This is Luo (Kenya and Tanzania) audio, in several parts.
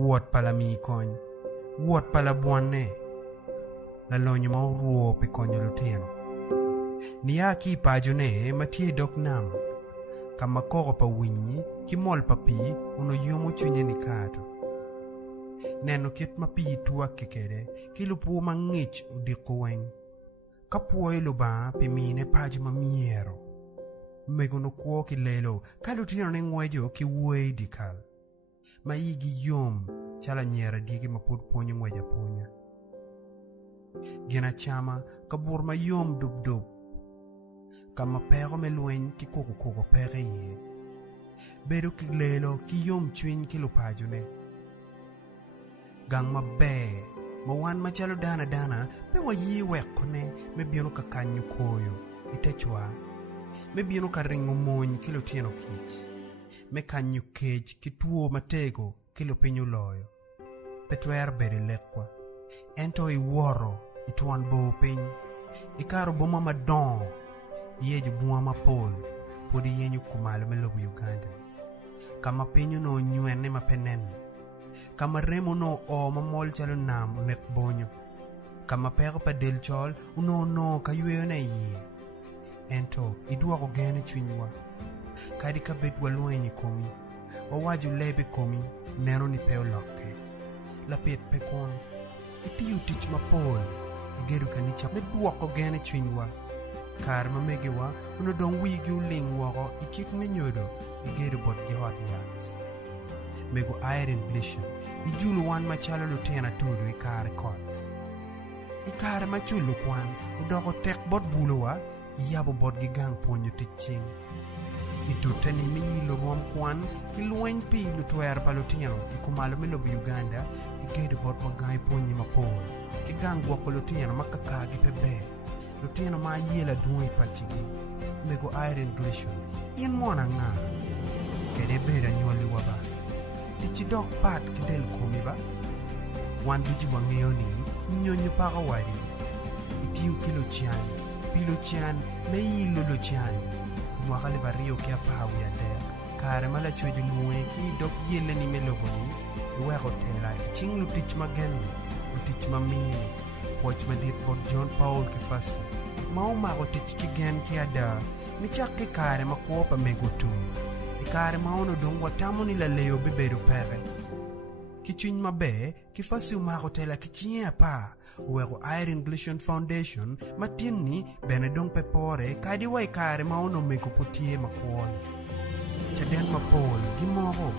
wuot pala mi kony, wuot pala buone, la lonyo ma oruo pe konyo lutino. Niya ki pajone matie dok nam, kama koko pa winyi ki mol pa pi uno yomo chunye ni kato. Neno kit ma pi tuak kekede ki lupu mangich udiko weng. Kapuoy luba pe mine paj ma miero. Megono kuo ki lelo ka lutino ne ngwejo ki wuoi dikal. Ma igi yom chala nyera digi ma pud ponyo ngweja ponya. Gina chama kabur ma yom dub. Kama pero me luen ki koko pere ye. Bedo ki lelo ki yom chwin ki lupajone. Gang ma be, ma wan ma chalo dana, pe wa yi wekone me bieno ka kanyo koyo, ite chwa. Me bieno ka ringo mony ki lutieno kich. Me kanyo kej ki tuo matego ki lupinyo loyo. Petwer bede lekwa. Ento i woro, ituan bo piny. Ikaro boma madon. Yeju bunga mapol, podi yenyu kumalo me lobo Uganda. Kama penyo no nyuene ma penen. Kama remo no o mamol chalo nam unek bonyo. Kama pero pa del chol uno ka yueo na iye. Ento, idua ko gene chwinywa. Kadi ka bet waluenyi komi. Wawaju lebe komi, nero ni peo loke. Lapet pekon. Itiyu tich mapol. Igeru kanicha medua ko gene chwinywa. Kar mamegewa uno dong wigi uling wako ikik menyodo igeru bot ki hot yaks. Mego iron glishan ijulu wan machalo lutena tudu ikare kot. Ikare machulu kwan udoko tek bot buluwa iyabo bot gigang ponyo tiching. Itutani mi ilo ruam kwan ki lueny pi lutwer pa luteno ikumalo milobo Uganda igeru bot wagai ponyi mapol. Kigang wako luteno makakagi pebe. Lutino ma yela duwe pachigi. Mego iron glishon. In mwana nga. Kede beda nyoli waba. Dichi dok pat kidel komi ba. Wan biji wangeo ni. Nyonyo paka wari. Itiu kilo chian. Pilo chian. Meyi lolo chian. Mwakali vario kia pahawi ya der. Kare mala chweji mwe ki dok yele ni melogo ni. Weko tela. Ching lutich mageni. Lutich mamini. Poch madit bot John Paul ke fasi. Mau mako tich ki gen ki ada. Ni chak ke kare makuopa megotum. Ni kare maono dong watamu ni laleo beberu pere. Ki chwiny mabe, ki fasi umako tela ki chinye pa. Uweko Iron Glishon Foundation, matin ni benedong pepore, kadi wai kare maono meko putie makuon. Chaden mapol, gimoro,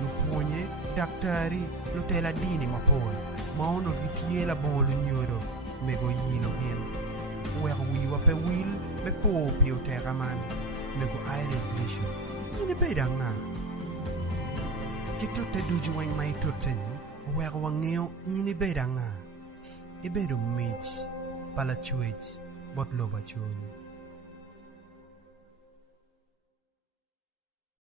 luponye, daktari, lutela dini mapol. Maono gitie la bolu nyodo, mego yino him. Uweko wiwa pe wil, me po pio teraman, mego Iron Glishon. Yine beda nga. Kitute duju wang mai tuteni, uweko wangeo yine beda nga. Ibedo mich, pala chwech, bot loba choni.